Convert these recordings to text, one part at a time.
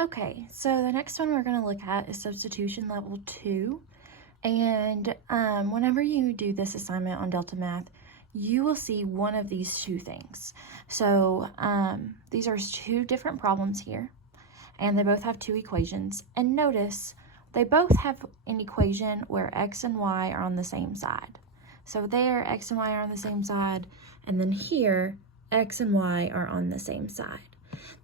Okay, so the next one we're going to look at is substitution level 2. And whenever you do this assignment on Delta Math, you will see one of these two things. So these are two different problems here, and they both have two equations. And notice they both have an equation where x and y are on the same side. So there, x and y are on the same side, and then here, x and y are on the same side.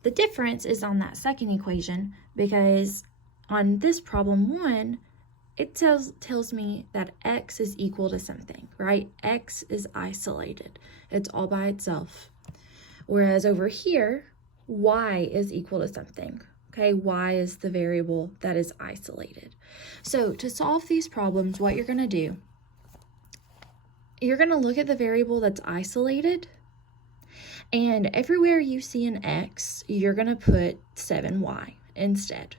The difference is on that second equation, because on this problem 1, it tells me that x is equal to something, right? X is isolated. It's all by itself. Whereas over here, y is equal to something. Okay, y is the variable that is isolated. So to solve these problems, what you're going to do, you're going to look at the variable that's isolated, and everywhere you see an x, you're going to put 7y instead,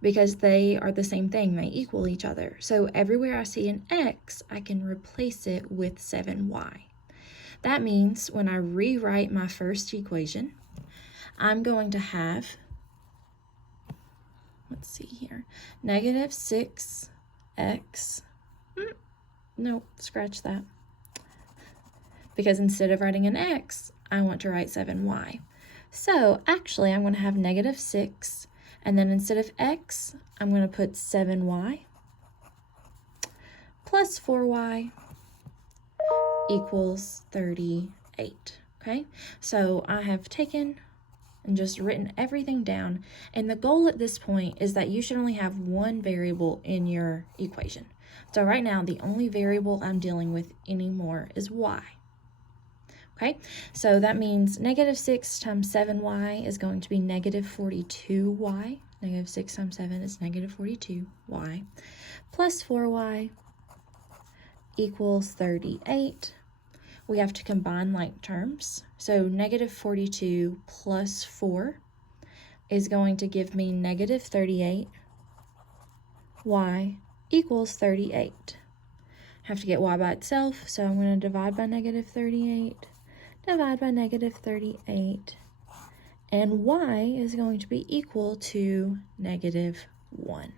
because they are the same thing, they equal each other. So everywhere I see an x, I can replace it with 7y. That means when I rewrite my first equation, I'm going to have, let's see here, negative 6x, no, scratch that. Because instead of writing an x, I want to write 7y. So actually, I'm going to have negative 6, and then instead of x, I'm going to put 7y plus 4y equals 38, okay? So I have taken and just written everything down, and the goal at this point is that you should only have one variable in your equation. So right now, the only variable I'm dealing with anymore is y. Okay, so that means negative 6 times 7y is going to be negative 42y. Negative 6 times 7 is negative 42y. Plus 4y equals 38. We have to combine like terms. So negative 42 plus 4 is going to give me negative 38. Y equals 38. Have to get y by itself, so I'm going to divide by negative 38. Divide by negative 38, and y is going to be equal to negative 1.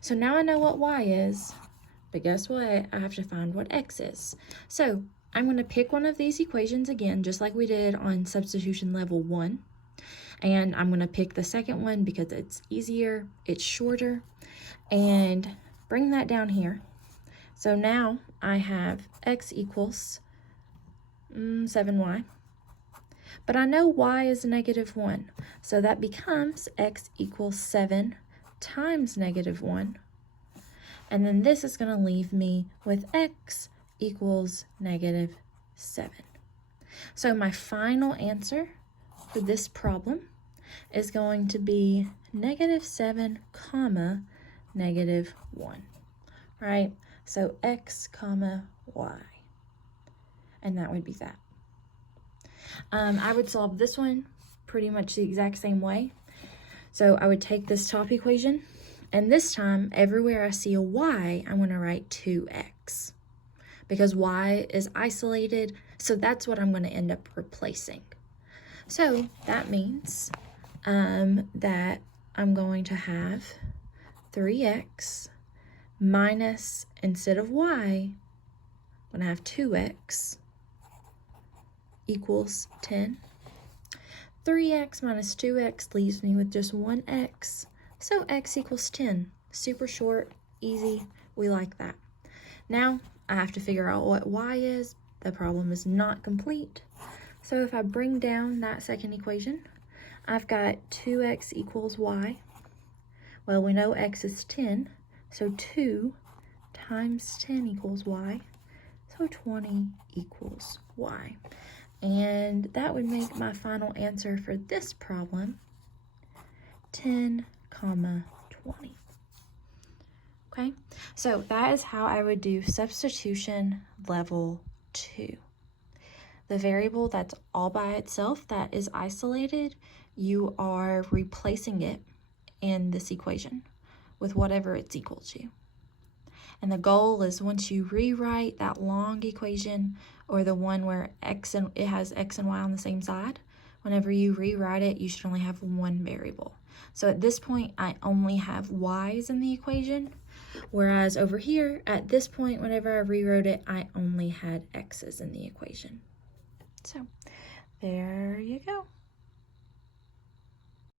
So now I know what y is, but guess what? I have to find what x is. So I'm going to pick one of these equations again, just like we did on substitution level 1, and I'm going to pick the second one because it's easier, it's shorter, and bring that down here. So now I have x equals 7y, but I know y is negative 1, so that becomes x equals 7 times negative 1, and then this is going to leave me with x equals negative 7. So my final answer for this problem is going to be negative 7 comma negative 1, right? So x comma y. And that would be that. I would solve this one pretty much the exact same way. So I would take this top equation, and this time, everywhere I see a y, I'm going to write 2x. Because y is isolated, so that's what I'm going to end up replacing. So that means that I'm going to have 3x minus, instead of y, I'm going to have 2x equals 10. 3x minus 2x leaves me with just 1x, so x equals 10. Super short, easy, we like that. Now, I have to figure out what y is. The problem is not complete. So if I bring down that second equation, I've got 2x equals y. Well, we know x is 10, so 2 times 10 equals y, so 20 equals y. And that would make my final answer for this problem 10, 20. Okay, so that is how I would do substitution level 2. The variable that's all by itself, that is isolated, you are replacing it in this equation with whatever it's equal to. And the goal is, once you rewrite that long equation, or the one where it has x and y on the same side, whenever you rewrite it, you should only have one variable. So at this point, I only have y's in the equation, whereas over here, at this point, whenever I rewrote it, I only had x's in the equation. So there you go.